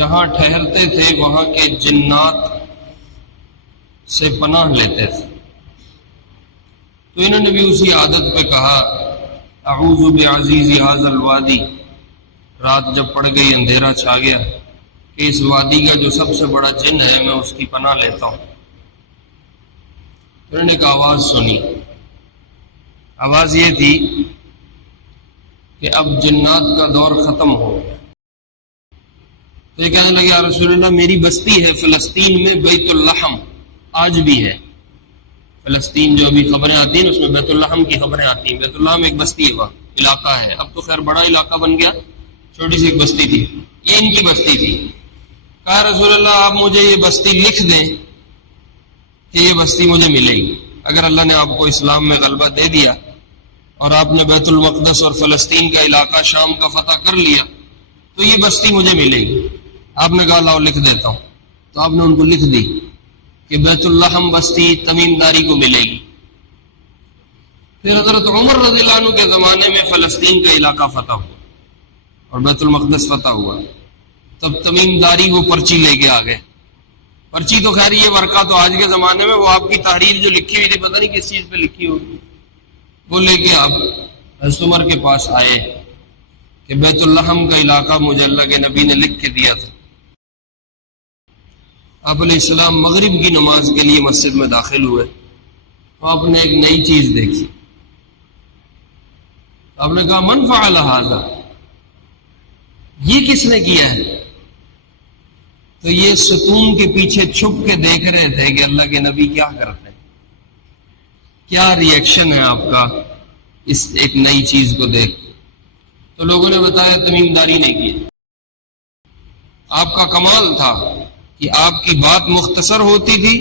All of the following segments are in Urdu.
جہاں ٹھہرتے تھے وہاں کے جنات سے پناہ لیتے تھے، تو انہوں نے بھی اسی عادت پہ کہا اعوذ بعزیز ھذا الوادی، رات جب پڑ گئی اندھیرا چھا گیا کہ اس وادی کا جو سب سے بڑا جن ہے میں اس کی پناہ لیتا ہوں۔ انہوں نے ایک آواز سنی، آواز یہ تھی کہ اب جنات کا دور ختم ہو گیا۔ تو یہ کہنے لگے یا رسول اللہ میری بستی ہے فلسطین میں بیت اللحم، آج بھی ہے فلسطین، جو ابھی خبریں آتی ہیں اس میں بیت اللحم کی خبریں آتی ہیں۔ بیت اللحم ایک بستی ہے، وہاں علاقہ ہے، اب تو خیر بڑا علاقہ بن گیا، چھوٹی سی ایک بستی تھی، یہ ان کی بستی تھی۔ کہا رسول اللہ آپ مجھے یہ بستی لکھ دیں کہ یہ بستی مجھے ملے گی، اگر اللہ نے آپ کو اسلام میں غلبہ دے دیا اور آپ نے بیت المقدس اور فلسطین کا علاقہ شام کا فتح کر لیا تو یہ بستی مجھے ملے گی۔ آپ نے کہا لاؤ لکھ دیتا ہوں، تو آپ نے ان کو لکھ دی کہ بیت اللحم بستی تمیم داری کو ملے گی۔ پھر حضرت عمر رضی اللہ عنہ کے زمانے میں فلسطین کا علاقہ فتح ہوا اور بیت المقدس فتح ہوا، تب تمیم داری وہ پرچی لے کے آ گئے۔ پرچی تو خیر یہ ورقہ تو آج کے زمانے میں وہ آپ کی تحریر جو لکھی ہوئی تھی پتہ نہیں کس چیز پہ لکھی ہوگی، وہ لے کے آپ حضرت عمر کے پاس آئے کہ بیت اللحم کا علاقہ مجھے اللہ کے نبی نے لکھ کے دیا تھا۔ آپ علیہ السلام مغرب کی نماز کے لیے مسجد میں داخل ہوئے تو آپ نے ایک نئی چیز دیکھی، آپ نے کہا من فعل ھذا، یہ کس نے کیا ہے؟ تو یہ ستون کے پیچھے چھپ کے دیکھ رہے تھے کہ اللہ کے نبی کیا کرتے ہیں، کیا ری ایکشن ہے آپ کا اس ایک نئی چیز کو دیکھ۔ تو لوگوں نے بتایا تمیم داری نے کی، آپ کا کمال تھا کہ آپ کی بات مختصر ہوتی تھی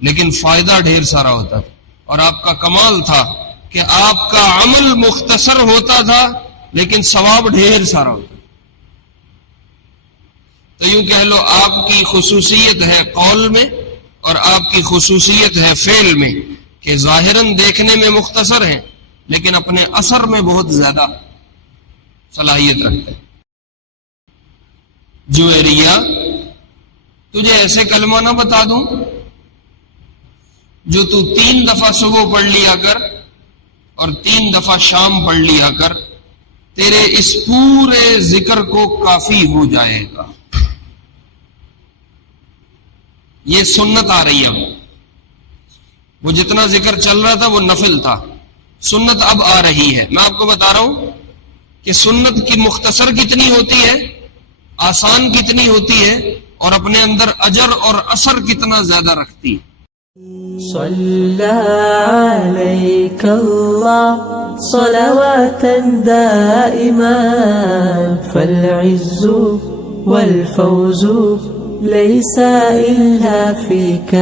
لیکن فائدہ ڈھیر سارا ہوتا تھا، اور آپ کا کمال تھا کہ آپ کا عمل مختصر ہوتا تھا لیکن ثواب ڈھیر سارا ہوتا تھا۔ تو یوں کہہ لو آپ کی خصوصیت ہے قول میں اور آپ کی خصوصیت ہے فعل میں کہ ظاہراً دیکھنے میں مختصر ہیں لیکن اپنے اثر میں بہت زیادہ صلاحیت رکھتے ہیں۔ جویریہ تجھے ایسے کلمہ نہ بتا دوں جو تو 3 دفعہ صبح پڑھ لیا کر اور 3 دفعہ شام پڑھ لیا کر، تیرے اس پورے ذکر کو کافی ہو جائے گا۔ یہ سنت آ رہی ہے، اب وہ جتنا ذکر چل رہا تھا وہ نفل تھا، سنت اب آ رہی ہے۔ میں آپ کو بتا رہا ہوں کہ سنت کی مختصر کتنی ہوتی ہے، آسان کتنی ہوتی ہے، اور اپنے اندر اجر اور اثر کتنا زیادہ رکھتی ہے۔ صلی علیک اللہ صلواتا دائمات فالعز والفوز لیس الا فیک۔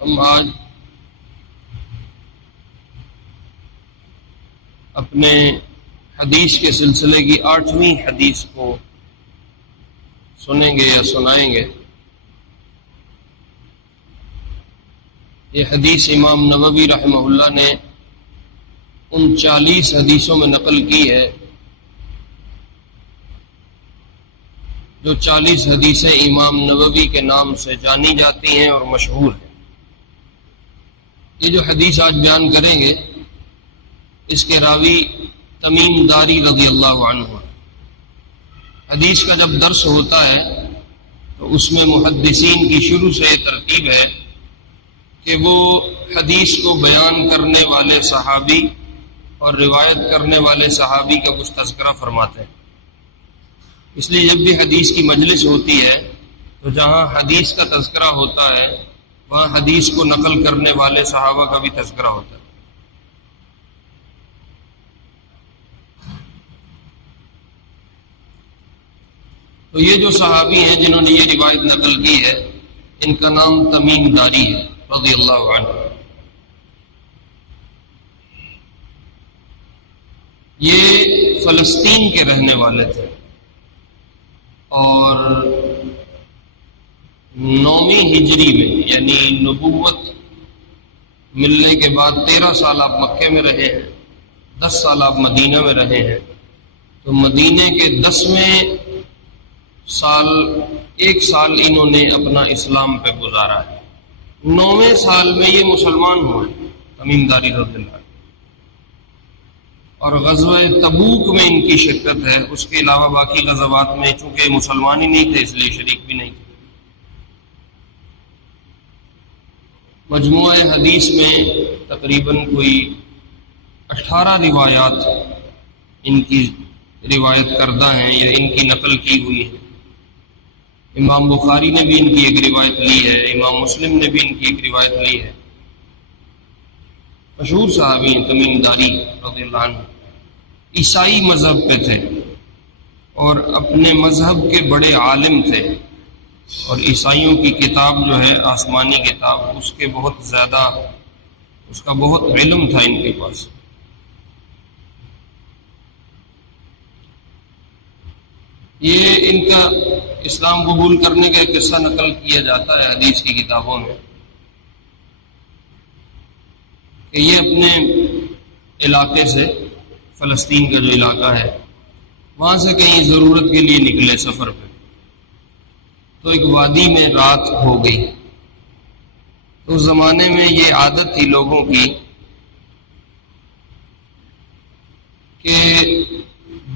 ہم آج اپنے حدیث کے سلسلے کی 8ویں حدیث کو سنیں گے یا سنائیں گے۔ یہ حدیث امام نووی رحمہ اللہ نے ان 40 حدیثوں میں نقل کی ہے جو 40 حدیثیں امام نووی کے نام سے جانی جاتی ہیں اور مشہور ہیں۔ یہ جو حدیث آج بیان کریں گے اس کے راوی تمیم داری رضی اللہ عنہ۔ حدیث کا جب درس ہوتا ہے تو اس میں محدثین کی شروع سے یہ ترتیب ہے کہ وہ حدیث کو بیان کرنے والے صحابی اور روایت کرنے والے صحابی کا کچھ تذکرہ فرماتے ہیں۔ اس لیے جب بھی حدیث کی مجلس ہوتی ہے تو جہاں حدیث کا تذکرہ ہوتا ہے وہاں حدیث کو نقل کرنے والے صحابہ کا بھی تذکرہ ہوتا ہے۔ تو یہ جو صحابی ہیں جنہوں نے یہ روایت نقل کی ہے ان کا نام تمیم داری ہے رضی اللہ عنہ۔ یہ فلسطین کے رہنے والے تھے اور 9ویں ہجری میں یعنی نبوت ملنے کے بعد 13 سال آپ مکے میں رہے ہیں، 10 سال آپ مدینہ میں رہے ہیں، تو مدینہ کے 10ویں سال 1 سال انہوں نے اپنا اسلام پہ گزارا ہے، 9ویں سال میں یہ مسلمان ہوئے تمیم داری رضی اللہ عنہ، اور غزوہ تبوک میں ان کی شرکت ہے۔ اس کے علاوہ باقی غزوات میں چونکہ مسلمان ہی نہیں تھے اس لیے شریک بھی نہیں تھے۔ مجموعہ حدیث میں تقریباً کوئی 18 روایات ان کی روایت کردہ ہیں یا ان کی نقل کی ہوئی ہے۔ امام بخاری نے بھی ان کی ایک روایت لی ہے، امام مسلم نے بھی ان کی ایک روایت لی ہے۔ مشہور صحابی ہیں تمیم داری رضی اللہ عنہ، عیسائی مذہب پہ تھے اور اپنے مذہب کے بڑے عالم تھے، اور عیسائیوں کی کتاب جو ہے آسمانی کتاب، اس کے بہت زیادہ اس کا بہت علم تھا ان کے پاس۔ یہ ان کا اسلام قبول کرنے کا ایک قصہ نقل کیا جاتا ہے حدیث کی کتابوں میں کہ یہ اپنے علاقے سے، فلسطین کا جو علاقہ ہے وہاں سے کہیں ضرورت کے لیے نکلے سفر پہ، تو ایک وادی میں رات ہو گئی۔ تو اس زمانے میں یہ عادت تھی لوگوں کی کہ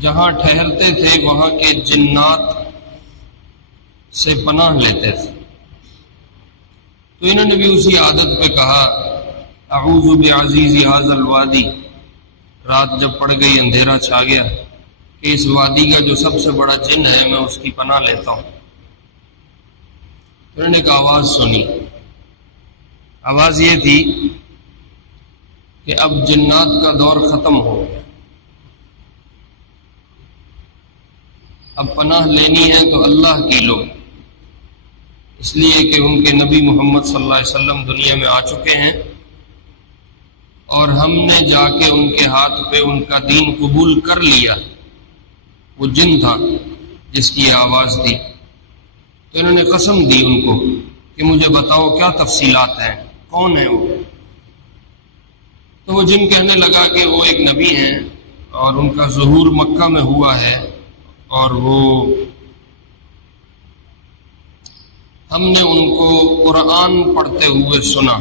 جہاں ٹھہرتے تھے وہاں کے جنات سے پناہ لیتے تھے، تو انہوں نے بھی اسی عادت پہ کہا اعوذ بعزیز ھذا الوادی، رات جب پڑ گئی اندھیرا چھا گیا کہ اس وادی کا جو سب سے بڑا جن ہے میں اس کی پناہ لیتا ہوں۔ انہوں نے ایک آواز سنی، آواز یہ تھی کہ اب جنات کا دور ختم ہو گیا، اب پناہ لینی ہے تو اللہ کی لو، اس لیے کہ ان کے نبی محمد صلی اللہ علیہ وسلم دنیا میں آ چکے ہیں اور ہم نے جا کے ان کے ہاتھ پہ ان کا دین قبول کر لیا۔ وہ جن تھا جس کی آواز تھی، تو انہوں نے قسم دی ان کو کہ مجھے بتاؤ کیا تفصیلات ہیں، کون ہے وہ؟ تو وہ جن کہنے لگا کہ وہ ایک نبی ہیں اور ان کا ظہور مکہ میں ہوا ہے، اور وہ ہم نے ان کو قرآن پڑھتے ہوئے سنا۔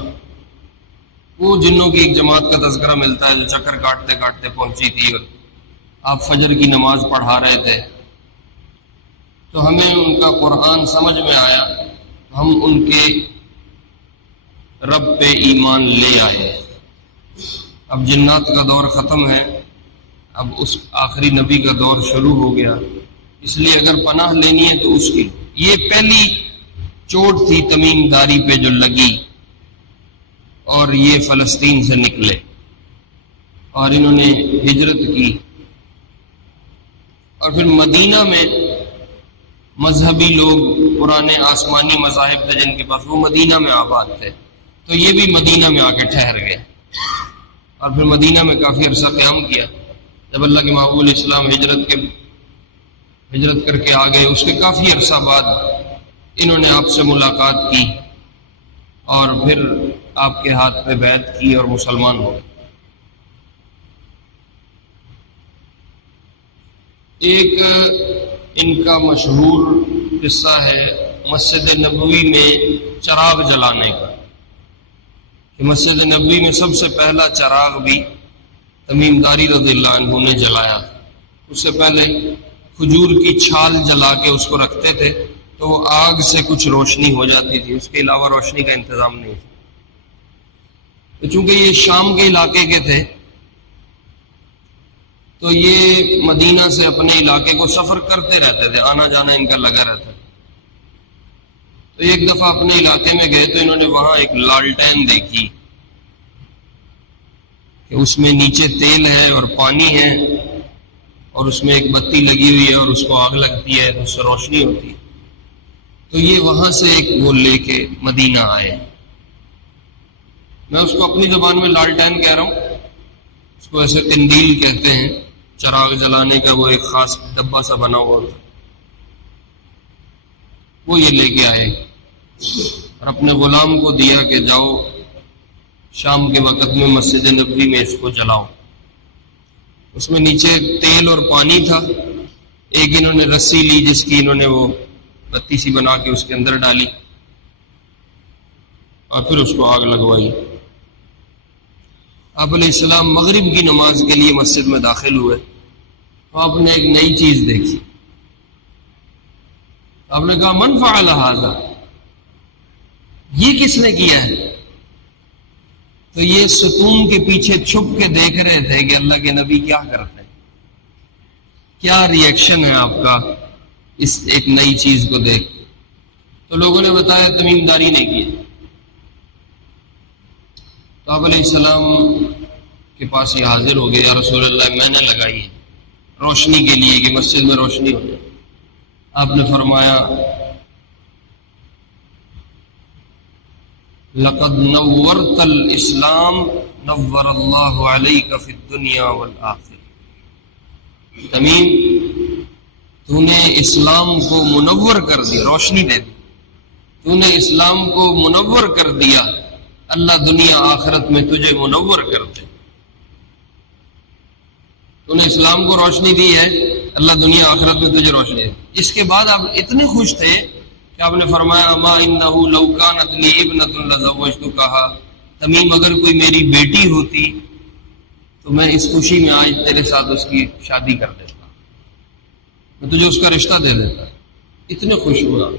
وہ جنوں کی ایک جماعت کا تذکرہ ملتا ہے جو چکر کاٹتے کاٹتے پہنچی تھی اور آپ فجر کی نماز پڑھا رہے تھے، تو ہمیں ان کا قرآن سمجھ میں آیا، ہم ان کے رب پہ ایمان لے آئے۔ اب جنات کا دور ختم ہے، اب اس آخری نبی کا دور شروع ہو گیا، اس لیے اگر پناہ لینی ہے تو اس کی۔ یہ پہلی چوٹ تھی تمیم داری پہ جو لگی، اور یہ فلسطین سے نکلے اور انہوں نے ہجرت کی، اور پھر مدینہ میں مذہبی لوگ پرانے آسمانی مذاہب تھے جن کے پاس، وہ مدینہ میں آباد تھے، تو یہ بھی مدینہ میں آ کے ٹھہر گئے اور پھر مدینہ میں کافی عرصہ قیام کیا۔ جب اللہ کے محبوب علیہ السلام ہجرت کر کے آ گئے، اس کے کافی عرصہ بعد انہوں نے آپ سے ملاقات کی اور پھر آپ کے ہاتھ پہ بیعت کی اور مسلمان ہو گئے۔ ایک ان کا مشہور قصہ ہے مسجد نبوی میں چراغ جلانے کا، کہ مسجد نبوی میں سب سے پہلا چراغ بھی تمیم داری رضی اللہ عنہ نے جلایا۔ اس سے پہلے کھجور کی چھال جلا کے اس کو رکھتے تھے تو وہ آگ سے کچھ روشنی ہو جاتی تھی، اس کے علاوہ روشنی کا انتظام نہیں تھا۔ تو چونکہ یہ شام کے علاقے کے تھے تو یہ مدینہ سے اپنے علاقے کو سفر کرتے رہتے تھے، آنا جانا ان کا لگا رہتا تھا۔ تو ایک دفعہ اپنے علاقے میں گئے تو انہوں نے وہاں ایک لالٹین دیکھی کہ اس میں نیچے تیل ہے اور پانی ہے اور اس میں ایک بتی لگی ہوئی ہے اور اس کو آگ لگتی ہے تو اس سے روشنی ہوتی ہے۔ تو یہ وہاں سے ایک وہ لے کے مدینہ آئے، میں اس کو اپنی زبان میں لالٹین کہہ رہا ہوں، اس کو ایسے قندیل کہتے ہیں، چراغ جلانے کا وہ ایک خاص ڈبہ سا بنا ہوا ہوتا، وہ یہ لے کے آئے اور اپنے غلام کو دیا کہ جاؤ شام کے وقت میں مسجد نبوی میں اس کو جلاؤ۔ اس میں نیچے تیل اور پانی تھا، ایک انہوں نے رسی لی جس کی انہوں نے وہ بتی سی بنا کے اس کے اندر ڈالی اور پھر اس کو آگ لگوائی۔ آپ علیہ السلام مغرب کی نماز کے لیے مسجد میں داخل ہوئے تو آپ نے ایک نئی چیز دیکھی، آپ نے کہا من فعل ھذا، یہ کس نے کیا ہے؟ تو یہ ستون کے پیچھے چھپ کے دیکھ رہے تھے کہ اللہ کے نبی کیا کرتے ہیں، کیا ری ایکشن ہے آپ کا اس ایک نئی چیز کو دیکھ۔ تو لوگوں نے بتایا تمیم داری نے کی۔ تو آپ علیہ السلام کے پاس یہ حاضر ہو گئے، یا رسول اللہ میں نے لگائی ہے روشنی کے لیے کہ مسجد میں روشنی ہو جائے۔ آپ نے فرمایا لقد نورت الاسلام نور اللہ علیک فی الدنیا والآخرہ، تمیم تو نے اسلام کو منور کر دیا، روشنی دے دی، تو نے اسلام کو منور کر دیا، اللہ دنیا آخرت میں تجھے منور کر دے۔ تو نے اسلام کو روشنی دی ہے، اللہ دنیا آخرت میں تجھے روشنی دے۔ اس کے بعد آپ اتنے خوش تھے کہ آپ نے فرمایا اما انہ لو کانت لی ابنۃ لزوجتکھا، تمیم اگر کوئی میری بیٹی ہوتی تو میں اس خوشی میں آج تیرے ساتھ اس کی شادی کر دیتا، میں تجھے اس کا رشتہ دے دیتا۔ اتنے خوش ہوا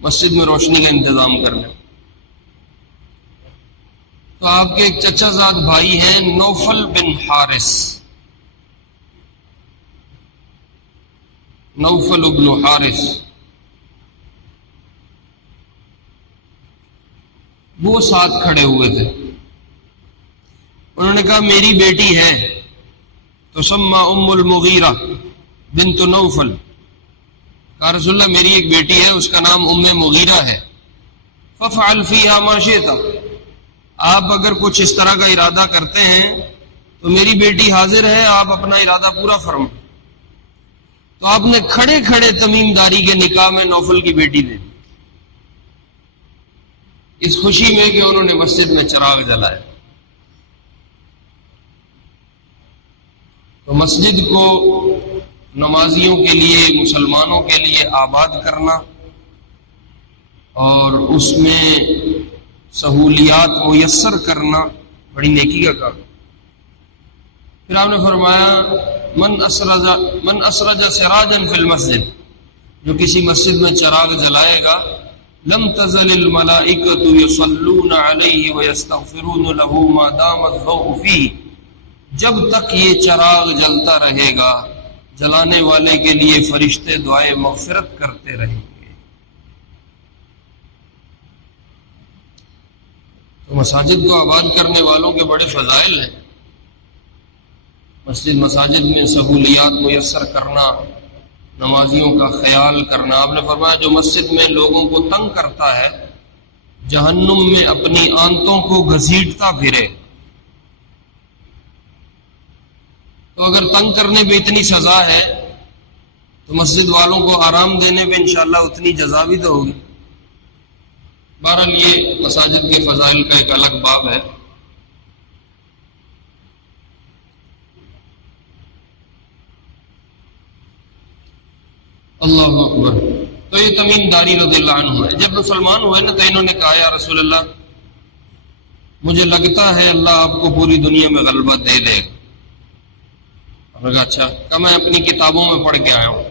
مسجد میں روشنی کا انتظام کرنے۔ تو آپ کے ایک چچا زاد بھائی ہیں نوفل بن حارث، نوفل ابن حارث، وہ ساتھ کھڑے ہوئے تھے۔ انہوں نے کہا میری بیٹی ہے تسمى ام المغیرہ بنت نوفل، کہا رسول اللہ میری ایک بیٹی ہے اس کا نام ام مغیرہ ہے، فافعل فیہا ما شئت، آپ اگر کچھ اس طرح کا ارادہ کرتے ہیں تو میری بیٹی حاضر ہے، آپ اپنا ارادہ پورا فرمائیں۔ تو آپ نے کھڑے کھڑے تمیم داری کے نکاح میں نوفل کی بیٹی دے دی، اس خوشی میں کہ انہوں نے مسجد میں چراغ جلائے۔ تو مسجد کو نمازیوں کے لیے، مسلمانوں کے لیے آباد کرنا اور اس میں سہولیات میسر کرنا بڑی نیکی کا کام۔ پھر آپ نے فرمایا من اسرج سراجا فی المسجد، جو کسی مسجد میں چراغ جلائے گا لم تزل الملائکۃ یصلون علیہ ویستغفرون له ما دام الضوء فیہ، جب تک یہ چراغ جلتا رہے گا جلانے والے کے لیے فرشتے دعائے مغفرت کرتے رہیں گے۔ تو مساجد کو آباد کرنے والوں کے بڑے فضائل ہیں۔ مساجد میں سہولیات میسر کرنا، نمازیوں کا خیال کرنا۔ آپ نے فرمایا جو مسجد میں لوگوں کو تنگ کرتا ہے جہنم میں اپنی آنتوں کو گھسیٹتا پھرے۔ تو اگر تنگ کرنے پہ اتنی سزا ہے تو مسجد والوں کو آرام دینے پہ انشاءاللہ اتنی جزا بھی تو ہوگی۔ بہرحال یہ مساجد کے فضائل کا ایک الگ باب ہے۔ اللہ اکبر۔ تو یہ تمیم داری رضی اللہ عنہ ہے، جب مسلمان ہوئے نا تو انہوں نے کہا یا رسول اللہ مجھے لگتا ہے اللہ آپ کو پوری دنیا میں غلبہ دے دے گا۔ میں کہا اچھا، کہ میں اپنی کتابوں میں پڑھ کے آیا ہوں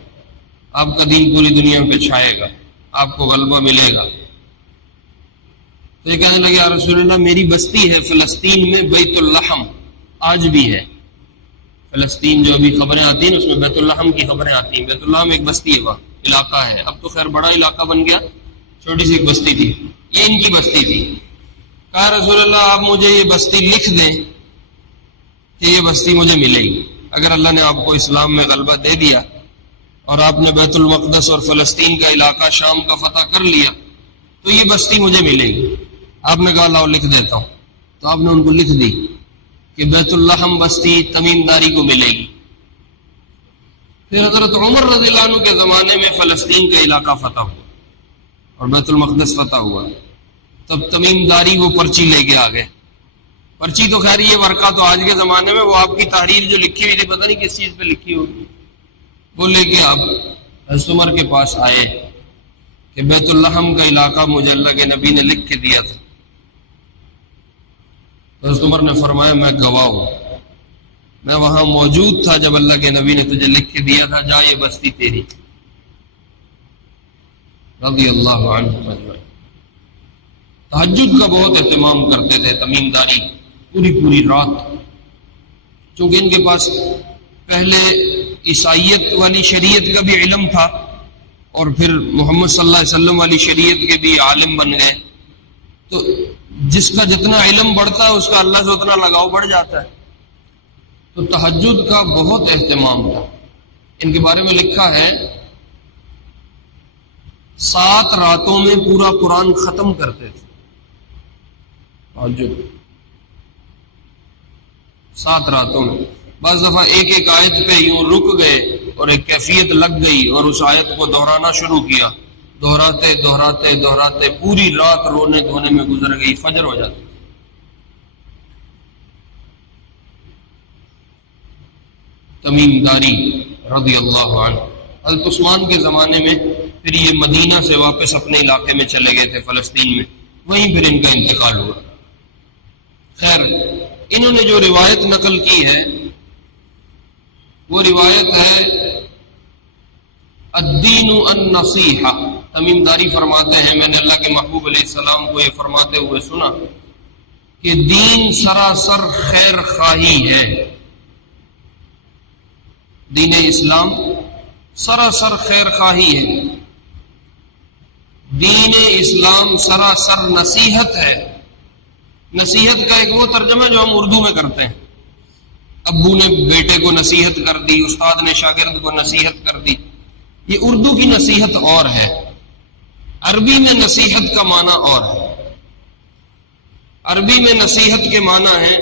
آپ کا دین پوری دنیا میں چھائے گا، آپ کو غلبہ ملے گا۔ تو یہ کہنے لگے یا رسول اللہ میری بستی ہے فلسطین میں بیت اللحم، آج بھی ہے فلسطین، جو ابھی خبریں آتی ہیں اس میں بیت اللحم کی خبریں آتی ہیں۔ بیت اللحم ایک بستی ہے، وہاں علاقہ ہے، اب تو خیر بڑا علاقہ بن گیا، چھوٹی سی ایک بستی تھی، یہ ان کی بستی تھی۔ کہا رسول اللہ آپ مجھے یہ بستی لکھ دیں کہ یہ بستی مجھے ملے گی، اگر اللہ نے آپ کو اسلام میں غلبہ دے دیا اور آپ نے بیت المقدس اور فلسطین کا علاقہ شام کا فتح کر لیا تو یہ بستی مجھے ملے گی۔ آپ نے کہا لاؤ لکھ دیتا ہوں، تو آپ نے ان کو لکھ دی کہ بیت اللحم بستی تمیم داری کو ملے گی۔ پھر حضرت عمر رضی اللہ عنہ کے زمانے میں فلسطین کا علاقہ فتح ہوا اور بیت المقدس فتح ہوا، تب تمیم داری وہ پرچی لے کے آ گئے، پرچی تو خیر یہ ورقہ تو آج کے زمانے میں، وہ آپ کی تحریر جو لکھی ہوئی تھی پتہ نہیں کس چیز پہ لکھی ہوگی، وہ لے کے آپ حضرت عمر کے پاس آئے کہ بیت اللحم کا علاقہ مجھے اللہ کے نبی نے لکھ کے دیا تھا. حضرت عمر نے فرمایا میں گواہ ہوں، میں وہاں موجود تھا جب اللہ کے نبی نے تجھے لکھ کے دیا تھا، جا یہ بستی تیری. رضی اللہ عنہ اجمعین. تہجد کا بہت اہتمام کرتے تھے تمیم داری، پوری رات، چونکہ ان کے پاس پہلے عیسائیت والی شریعت کا بھی علم تھا اور پھر محمد صلی اللہ علیہ وسلم والی شریعت کے بھی عالم بن گئے، تو جس کا جتنا علم بڑھتا ہے اس کا اللہ سے اتنا لگاؤ بڑھ جاتا ہے. تو تہجد کا بہت اہتمام تھا. ان کے بارے میں لکھا ہے 7 راتوں میں پورا قرآن ختم کرتے تھے. تہجد 7 راتوں میں. بعض دفعہ ایک آیت پہ یوں رک گئے اور ایک کیفیت لگ گئی اور اس آیت کو دہرانا شروع کیا، دہراتے پوری رات رونے دھونے میں گزر گئی، فجر ہو جاتی. تمیم داری رضی اللہ عنہ. حضرت عثمان کے زمانے میں پھر یہ مدینہ سے واپس اپنے علاقے میں چلے گئے تھے فلسطین میں، وہیں پھر ان کا انتقال ہوا. خیر انہوں نے جو روایت نقل کی ہے وہ روایت ہے الدین النصیحہ. تمیم داری فرماتے ہیں میں نے اللہ کے محبوب علیہ السلام کو یہ فرماتے ہوئے سنا کہ دین سراسر خیر خواہی ہے. دین اسلام سراسر خیر خواہی ہے. دین اسلام سراسر نصیحت ہے. نصیحت کا ایک وہ ترجمہ جو ہم اردو میں کرتے ہیں، ابو نے بیٹے کو نصیحت کر دی، استاد نے شاگرد کو نصیحت کر دی. یہ اردو کی نصیحت اور ہے، عربی میں نصیحت کا معنی اور ہے. عربی میں نصیحت کے معنی ہے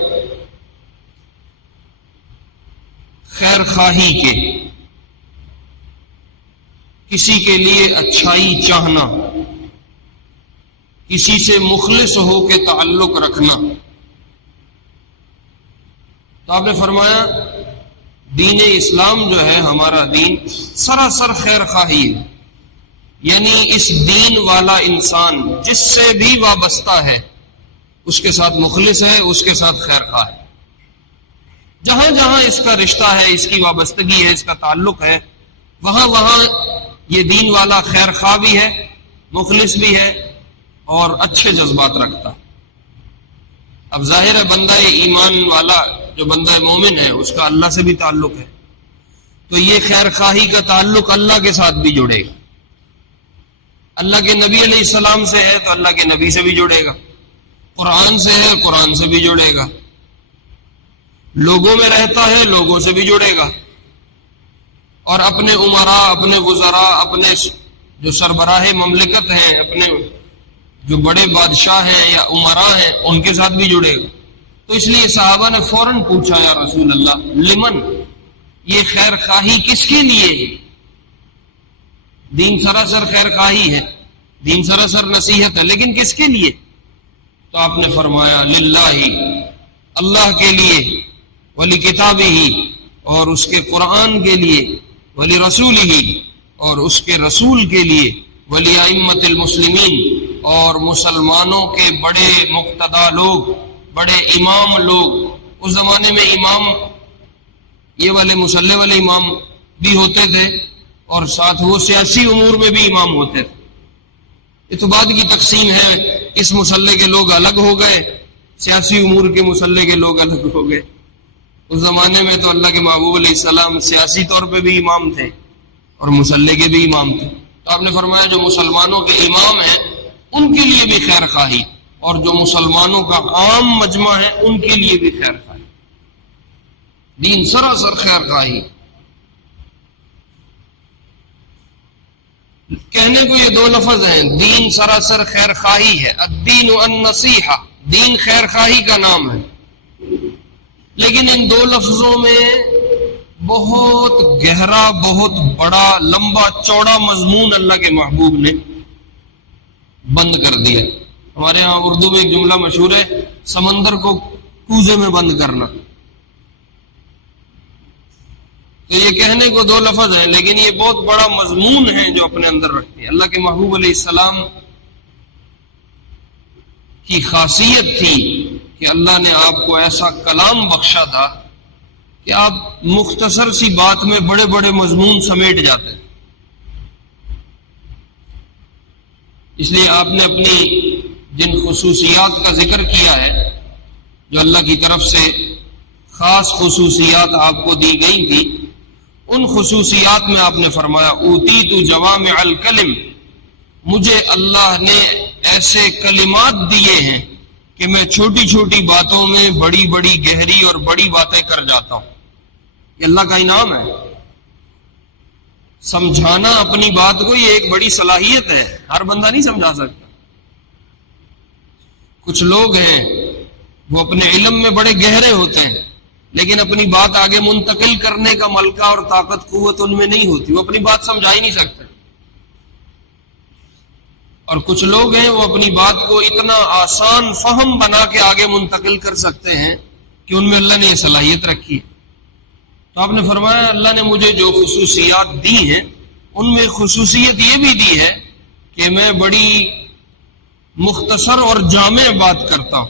خیر خواہی کے، کسی کے لیے اچھائی چاہنا، کسی سے مخلص ہو کے تعلق رکھنا. تو آپ نے فرمایا دین اسلام جو ہے ہمارا دین سراسر خیر خواہی ہے، یعنی اس دین والا انسان جس سے بھی وابستہ ہے اس کے ساتھ مخلص ہے، اس کے ساتھ خیر خواہ ہے. جہاں جہاں اس کا رشتہ ہے، اس کی وابستگی ہے، اس کا تعلق ہے، وہاں یہ دین والا خیر خواہ بھی ہے، مخلص بھی ہے اور اچھے جذبات رکھتا. اب ظاہر ہے بندہ ایمان والا جو بندہ مومن ہے اس کا اللہ سے بھی تعلق ہے، تو یہ خیر خواہی کا تعلق اللہ کے ساتھ بھی جڑے گا. اللہ کے نبی علیہ السلام سے ہے تو اللہ کے نبی سے بھی جڑے گا، قرآن سے ہے قرآن سے بھی جڑے گا، لوگوں میں رہتا ہے لوگوں سے بھی جڑے گا، اور اپنے امراء، اپنے وزراء، اپنے جو سربراہ مملکت ہیں، اپنے جو بڑے بادشاہ ہیں یا امراء ہیں ان کے ساتھ بھی جڑے گا. تو اس لیے صحابہ نے فوراً پوچھا یا رسول اللہ لمن، یہ خیر خواہی کس کے لیے ہے؟ دین سراسر خیر خواہی ہے، دین سراسر نصیحت ہے، لیکن کس کے لیے؟ تو آپ نے فرمایا للہ، اللہ کے لیے، ولی کتابہ، اور اس کے قرآن کے لیے، ولی رسولہ، اور اس کے رسول کے لیے، ولی ائمۃ المسلمین، اور مسلمانوں کے بڑے مقتدا لوگ، بڑے امام لوگ. اس زمانے میں امام یہ والے مصلی والے امام بھی ہوتے تھے اور ساتھ وہ سیاسی امور میں بھی امام ہوتے تھے. یہ تو بعد کی تقسیم ہے، اس مصلی کے لوگ الگ ہو گئے، سیاسی امور کے مصلی کے لوگ الگ ہو گئے. اس زمانے میں تو اللہ کے محبوب علیہ السلام سیاسی طور پہ بھی امام تھے اور مصلی کے بھی امام تھے. تو آپ نے فرمایا جو مسلمانوں کے امام ہیں ان کے لیے بھی خیر خواہی، اور جو مسلمانوں کا عام مجمع ہے ان کے لیے بھی خیر خواہی. دین سراسر خیر خواہی. کہنے کو یہ 2 لفظ ہیں، دین سراسر خیر خواہی ہے، الدین النصیحہ، دین خیر خواہی کا نام ہے. لیکن ان 2 لفظوں میں بہت گہرا، بہت بڑا، لمبا چوڑا مضمون اللہ کے محبوب نے بند کر دیا. ہمارے ہاں اردو میں ایک جملہ مشہور ہے، سمندر کو کوزے میں بند کرنا. تو یہ کہنے کو دو لفظ ہیں لیکن یہ بہت بڑا مضمون ہے جو اپنے اندر رکھتے ہیں. اللہ کے محبوب علیہ السلام کی خاصیت تھی کہ اللہ نے آپ کو ایسا کلام بخشا تھا کہ آپ مختصر سی بات میں بڑے بڑے مضمون سمیٹ جاتے ہیں. اس لیے آپ نے اپنی جن خصوصیات کا ذکر کیا ہے جو اللہ کی طرف سے خاص خصوصیات آپ کو دی گئی تھی، ان خصوصیات میں آپ نے فرمایا اوتیت جوامع الکلم، مجھے اللہ نے ایسے کلمات دیے ہیں کہ میں چھوٹی چھوٹی باتوں میں بڑی بڑی گہری اور بڑی باتیں کر جاتا ہوں. یہ اللہ کا انعام ہے. سمجھانا اپنی بات کو یہ ایک بڑی صلاحیت ہے، ہر بندہ نہیں سمجھا سکتا. کچھ لوگ ہیں وہ اپنے علم میں بڑے گہرے ہوتے ہیں لیکن اپنی بات آگے منتقل کرنے کا ملکہ اور طاقت قوت ان میں نہیں ہوتی، وہ اپنی بات سمجھا ہی نہیں سکتے. اور کچھ لوگ ہیں وہ اپنی بات کو اتنا آسان فہم بنا کے آگے منتقل کر سکتے ہیں کہ ان میں اللہ نے یہ صلاحیت رکھی ہے. تو آپ نے فرمایا اللہ نے مجھے جو خصوصیات دی ہیں ان میں خصوصیت یہ بھی دی ہے کہ میں بڑی مختصر اور جامع بات کرتا ہوں.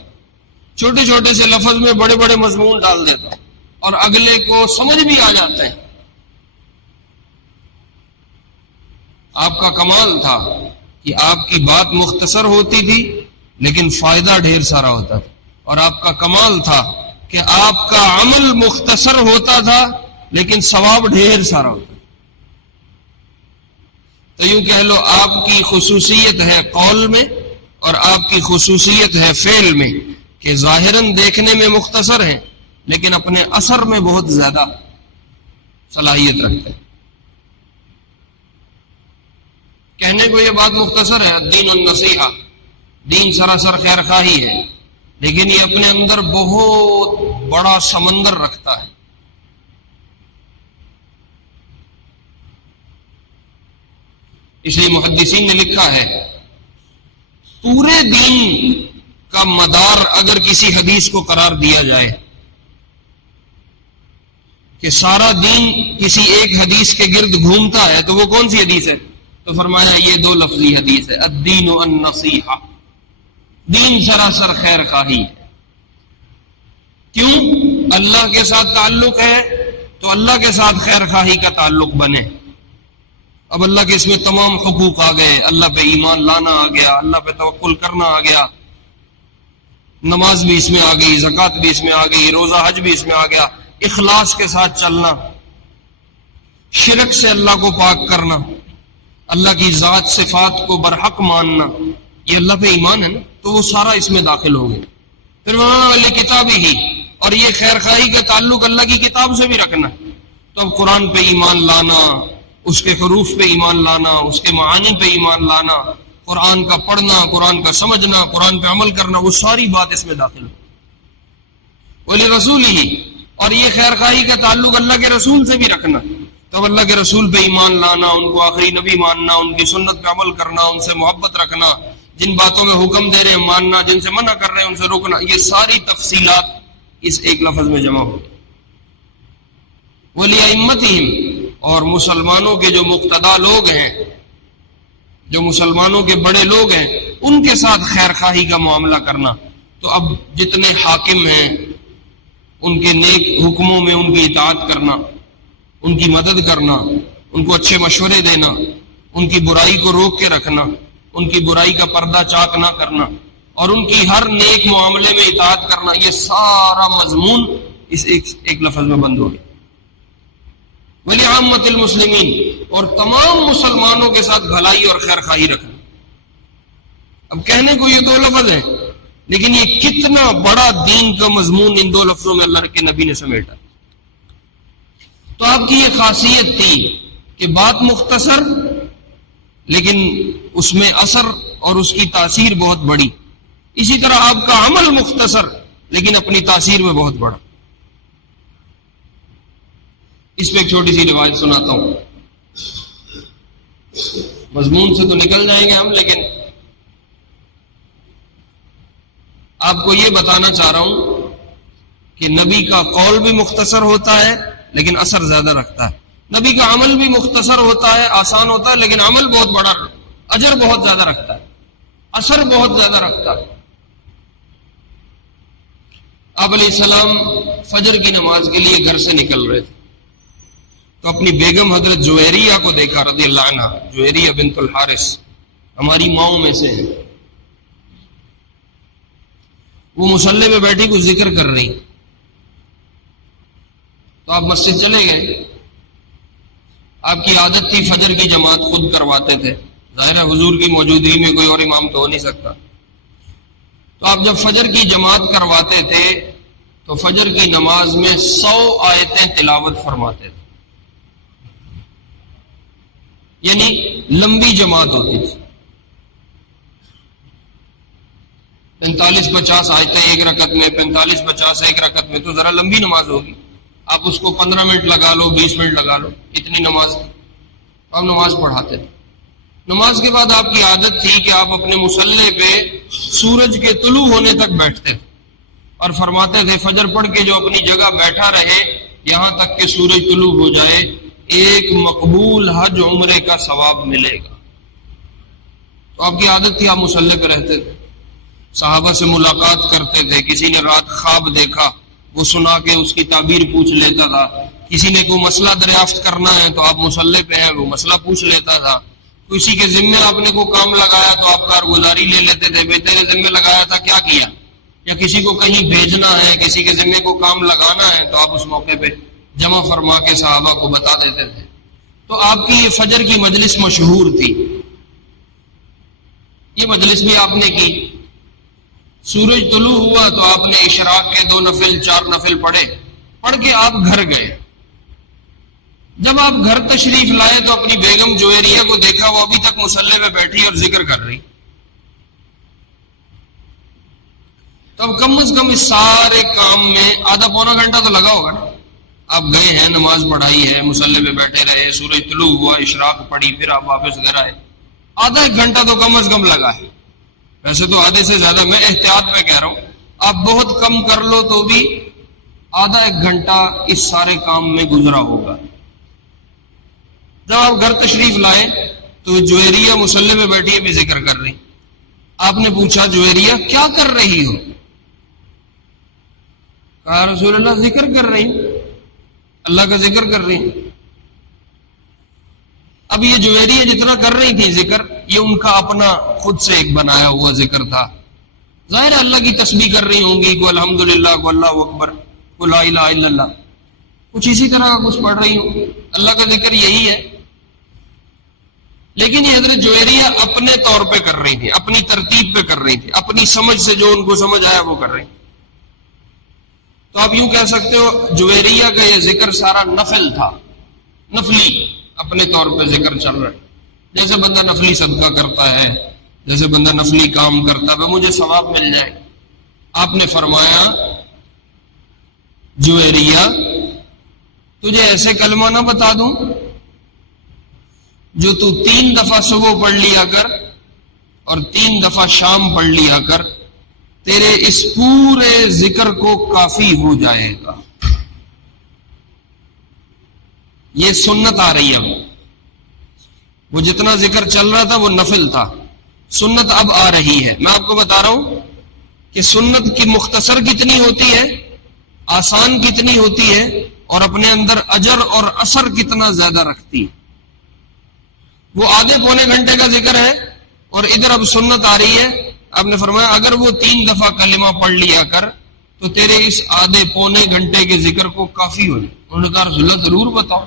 چھوٹے چھوٹے سے لفظ میں بڑے بڑے مضمون ڈال دیتا ہوں اور اگلے کو سمجھ بھی آ جاتا ہے. آپ کا کمال تھا کہ آپ کی بات مختصر ہوتی تھی لیکن فائدہ ڈھیر سارا ہوتا تھا، اور آپ کا کمال تھا کہ آپ کا عمل مختصر ہوتا تھا لیکن ثواب ڈھیر سارا ہوتا. تو یوں کہہ لو آپ کی خصوصیت ہے قول میں اور آپ کی خصوصیت ہے فعل میں کہ ظاہراً دیکھنے میں مختصر ہیں لیکن اپنے اثر میں بہت زیادہ صلاحیت رکھتے ہیں. کہنے کو یہ بات مختصر ہے، الدین النصیحہ، دین سراسر خیر خواہی ہے، لیکن یہ اپنے اندر بہت بڑا سمندر رکھتا ہے. اس لیے محدثین نے لکھا ہے پورے دین کا مدار اگر کسی حدیث کو قرار دیا جائے کہ سارا دین کسی ایک حدیث کے گرد گھومتا ہے تو وہ کون سی حدیث ہے؟ تو فرمایا یہ دو لفظی حدیث ہے، الدین النصیحہ، دین سراسر خیر خواہی. کیوں؟ اللہ کے ساتھ تعلق ہے تو اللہ کے ساتھ خیر خواہی کا تعلق بنے. اب اللہ کے اس میں تمام حقوق آ گئے، اللہ پہ ایمان لانا آ گیا، اللہ پہ توکل کرنا آ گیا، نماز بھی اس میں آ گئی، زکوٰۃ بھی اس میں آ گئی، روزہ حج بھی اس میں آ گیا، اخلاص کے ساتھ چلنا، شرک سے اللہ کو پاک کرنا، اللہ کی ذات صفات کو برحق ماننا، یہ اللہ پہ ایمان ہے نا، تو وہ سارا اس میں داخل ہو گیا. پھر وہاں کتابی ہی، اور یہ خیر خواہی کا تعلق اللہ کی کتاب سے بھی رکھنا. تو اب قرآن پہ ایمان لانا، اس کے حروف پہ ایمان لانا، اس کے معانی پہ ایمان لانا، قرآن کا پڑھنا، قرآن کا سمجھنا، قرآن پہ عمل کرنا، وہ ساری بات اس میں داخل ہو. ولی رسول ہی، اور یہ خیر خواہی کا تعلق اللہ کے رسول سے بھی رکھنا. تو اللہ کے رسول پہ ایمان لانا، ان کو آخری نبی ماننا، ان کی سنت پہ عمل کرنا، ان سے محبت رکھنا، جن باتوں میں حکم دے رہے ہیں ماننا، جن سے منع کر رہے ہیں ان سے روکنا، یہ ساری تفصیلات اس ایک لفظ میں جمع ہو. وَلِأَئِمَّتِهِمْ، اور مسلمانوں کے جو مقتدا لوگ ہیں، جو مسلمانوں کے بڑے لوگ ہیں، ان کے ساتھ خیر خواہی کا معاملہ کرنا. تو اب جتنے حاکم ہیں ان کے نیک حکموں میں ان کی اطاعت کرنا، ان کی مدد کرنا، ان کو اچھے مشورے دینا، ان کی برائی کو روک کے رکھنا، ان کی برائی کا پردہ چاک نہ کرنا، اور ان کی ہر نیک معاملے میں اطاعت کرنا، یہ سارا مضمون اس ایک لفظ میں بند ہو گیا. وَلِعَامَّةِ الْمُسْلِمِينَ، اور تمام مسلمانوں کے ساتھ بھلائی اور خیر خواہی رکھنا. اب کہنے کو یہ دو لفظ ہیں لیکن یہ کتنا بڑا دین کا مضمون ان دو لفظوں میں اللہ کے نبی نے سمیٹا. تو آپ کی یہ خاصیت تھی کہ بات مختصر لیکن اس میں اثر اور اس کی تاثیر بہت بڑی. اسی طرح آپ کا عمل مختصر لیکن اپنی تاثیر میں بہت بڑا. اس پہ ایک چھوٹی سی روایت سناتا ہوں، مضمون سے تو نکل جائیں گے ہم، لیکن آپ کو یہ بتانا چاہ رہا ہوں کہ نبی کا قول بھی مختصر ہوتا ہے لیکن اثر زیادہ رکھتا ہے، نبی کا عمل بھی مختصر ہوتا ہے، آسان ہوتا ہے، لیکن عمل بہت بڑا، اجر بہت زیادہ رکھتا ہے، اثر بہت زیادہ رکھتا ہے۔ آپ علیہ السلام فجر کی نماز کے لیے گھر سے نکل رہے تھے تو اپنی بیگم حضرت جویریہ کو دیکھا رضی اللہ عنہ، جویریہ بنت الحارث ہماری ماؤں میں سے ہیں، وہ مصلی پہ بیٹھی کچھ ذکر کر رہی، تو آپ مسجد چلے گئے۔ آپ کی عادت تھی فجر کی جماعت خود کرواتے تھے، ظاہر ہے حضور کی موجودگی میں کوئی اور امام تو ہو نہیں سکتا، تو آپ جب فجر کی جماعت کرواتے تھے تو فجر کی نماز میں 100 آیتیں تلاوت فرماتے تھے، یعنی لمبی جماعت ہوتی تھی، 45-50 آیتیں ایک رکعت میں، 45-50 ایک رکعت میں، تو ذرا لمبی نماز ہوگی، آپ اس کو 15 منٹ لگا لو، 20 منٹ لگا لو، اتنی نماز تھی، تو آپ نماز پڑھاتے تھے۔ نماز کے بعد آپ کی عادت تھی کہ آپ اپنے مصلی پہ سورج کے طلوع ہونے تک بیٹھتے تھے اور فرماتے تھے فجر پڑھ کے جو اپنی جگہ بیٹھا رہے یہاں تک کہ سورج طلوع ہو جائے، ایک مقبول حج عمرے کا ثواب ملے گا۔ تو آپ کی عادت تھی، آپ مصلی پہ رہتے تھے، صحابہ سے ملاقات کرتے تھے، کسی نے رات خواب دیکھا وہ سنا کے اس کی تعبیر پوچھ لیتا تھا، کسی نے کوئی مسئلہ دریافت کرنا ہے تو آپ مصلی پہ ہیں، وہ مسئلہ پوچھ لیتا تھا، کسی کے ذمے آپ نے کو کام لگایا تو آپ کارگزاری لے لیتے تھے، بے تیرے ذمے لگایا تھا کیا کیا، یا کسی کو کہیں بھیجنا ہے، کسی کے ذمے کو کام لگانا ہے تو آپ اس موقع پہ جمع فرما کے صحابہ کو بتا دیتے تھے۔ تو آپ کی یہ فجر کی مجلس مشہور تھی، یہ مجلس بھی آپ نے کی۔ سورج طلوع ہوا تو آپ نے اشراق کے 2 نفل 4 نفل پڑھے، پڑھ کے آپ گھر گئے۔ جب آپ گھر تشریف لائے تو اپنی بیگم جویریہ کو دیکھا، وہ ابھی تک مصلی پہ بیٹھی اور ذکر کر رہی۔ تو اب کم از کم اس سارے کام میں آدھا پونا گھنٹہ تو لگا ہوگا نا۔ آپ گئے ہیں، نماز پڑھائی ہے، مصلی پہ بیٹھے رہے، سورج طلوع ہوا، اشراق پڑھی، پھر آپ واپس گھر آئے، آدھا ایک گھنٹہ تو کم از کم لگا ہے۔ ویسے تو آدھے سے زیادہ، میں احتیاط میں کہہ رہا ہوں، آپ بہت کم کر لو تو بھی آدھا ایک گھنٹہ اس سارے کام میں گزرا ہوگا۔ جب آپ گھر تشریف لائے تو جویریہ مصلی میں بیٹھی بھی ذکر کر رہی۔ آپ نے پوچھا جویریہ کیا کر رہی ہو؟ کہا رسول اللہ ذکر کر رہی، اللہ کا ذکر کر رہی۔ اب یہ جویریہ جتنا کر رہی تھی ذکر، یہ ان کا اپنا خود سے ایک بنایا ہوا ذکر تھا، ظاہر اللہ کی تسبیح کر رہی ہوں گی، کو الحمدللہ، کو اللہ اکبر، کو لا الہ الا اللہ، کچھ اسی طرح کا کچھ پڑھ رہی ہوں، اللہ کا ذکر یہی ہے۔ لیکن یہ حضرت جویریہ اپنے طور پہ کر رہی تھی، اپنی ترتیب پہ کر رہی تھی، اپنی سمجھ سے جو ان کو سمجھ آیا وہ کر رہی۔ تو آپ یوں کہہ سکتے ہو جویریہ کا یہ ذکر سارا نفل تھا، نفلی اپنے طور پہ ذکر چل رہا ہے، جیسے بندہ نفلی صدقہ کرتا ہے، جیسے بندہ نفلی کام کرتا ہے، مجھے ثواب مل جائے۔ آپ نے فرمایا جویریہ تجھے ایسے کلمہ نہ بتا دوں جو تو 3 دفعہ صبح پڑھ لیا کر اور 3 دفعہ شام پڑھ لیا کر، تیرے اس پورے ذکر کو کافی ہو جائے گا۔ یہ سنت آ رہی ہے اب، وہ جتنا ذکر چل رہا تھا وہ نفل تھا، سنت اب آ رہی ہے۔ میں آپ کو بتا رہا ہوں کہ سنت کی مختصر کتنی ہوتی ہے، آسان کتنی ہوتی ہے، اور اپنے اندر اجر اور اثر کتنا زیادہ رکھتی ہے۔ وہ آدھے پونے گھنٹے کا ذکر ہے اور ادھر اب سنت آ رہی ہے۔ آپ نے فرمایا اگر وہ 3 دفعہ کلمہ پڑھ لیا کر تو تیرے اس آدھے پونے گھنٹے کے ذکر کو کافی ہو جائے۔ انہوں نے کہا رسول اللہ ضرور بتاؤ،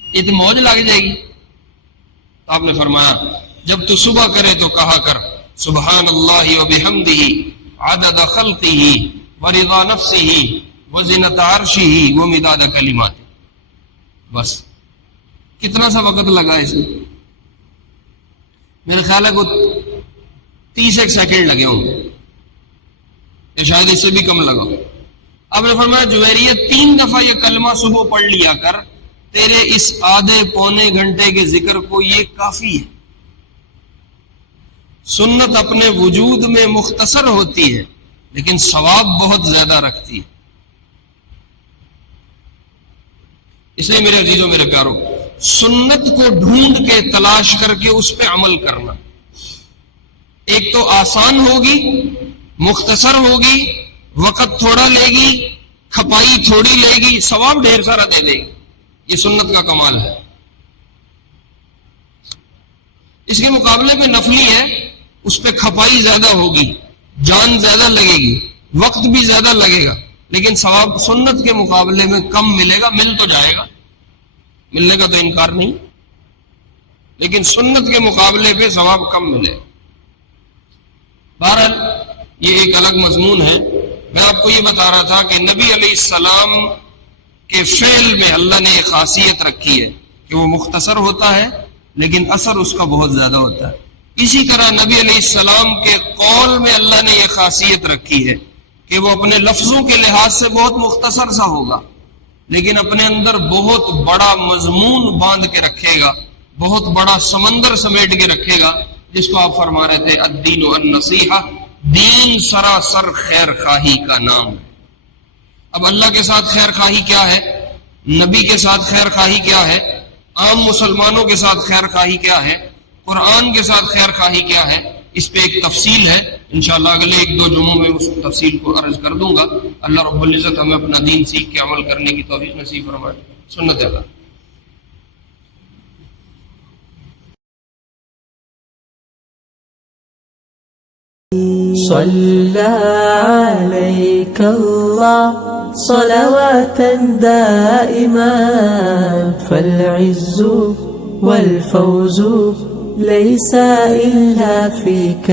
یہ تو موج لگ جائے گی۔ تو آپ نے فرمایا جب تو صبح کرے تو کہا کر سبحان اللہ وبحمدہ عدد خلقہ ورضا نفسہ وزنۃ عرشہ ومداد کلماتہ۔ بس کتنا سا وقت لگا اس میں؟ میرے خیال ہے کو 30 سیکنڈ لگے ہوں گے، یا شاید اس سے بھی کم لگا۔ آپ نے فرمایا جویریہ 3 دفعہ یہ کلمہ صبح پڑھ لیا کر، تیرے اس آدھے پونے گھنٹے کے ذکر کو یہ کافی ہے۔ سنت اپنے وجود میں مختصر ہوتی ہے لیکن ثواب بہت زیادہ رکھتی ہے۔ اس لیے میرے عزیزوں میرے پیاروں، سنت کو ڈھونڈ کے تلاش کر کے اس پہ عمل کرنا، ایک تو آسان ہوگی، مختصر ہوگی، وقت تھوڑا لے گی، کھپائی تھوڑی لے گی، ثواب ڈھیر سارا دے دے گی. یہ سنت کا کمال ہے. اس کے مقابلے میں نفلی ہے، اس پہ کھپائی زیادہ ہوگی، جان زیادہ لگے گی، وقت بھی زیادہ لگے گا، لیکن ثواب سنت کے مقابلے میں کم ملے گا. مل تو جائے گا، ملنے کا تو انکار نہیں، لیکن سنت کے مقابلے پہ ثواب کم ملے. بہرحال یہ ایک الگ مضمون ہے. میں آپ کو یہ بتا رہا تھا کہ نبی علیہ السلام کے فعل میں اللہ نے ایک خاصیت رکھی ہے کہ وہ مختصر ہوتا ہے لیکن اثر اس کا بہت زیادہ ہوتا ہے. اسی طرح نبی علیہ السلام کے قول میں اللہ نے یہ خاصیت رکھی ہے کہ وہ اپنے لفظوں کے لحاظ سے بہت مختصر سا ہوگا لیکن اپنے اندر بہت بڑا مضمون باندھ کے رکھے گا، بہت بڑا سمندر سمیٹ کے رکھے گا، جس کو آپ فرما رہے تھے الدین والنصیحہ، دین سراسر خیر خواہی کا نام ہے. اب اللہ کے ساتھ خیر خواہی کیا ہے، نبی کے ساتھ خیر خواہی کیا ہے، عام مسلمانوں کے ساتھ خیر خواہی کیا ہے، قرآن کے ساتھ خیر خواہی کیا ہے، اس پہ ایک تفصیل ہے. انشاءاللہ اگلے 1-2 جمعوں میں اس تفصیل کو عرض کر دوں گا. اللہ رب العزت ہمیں اپنا دین سیکھ کے عمل کرنے کی توفیق نصیب فرمائے. سنت اللہ. صلى عليك الله صلواتا دائما فالعز والفوز ليس إلا فيك